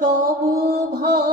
তব ভা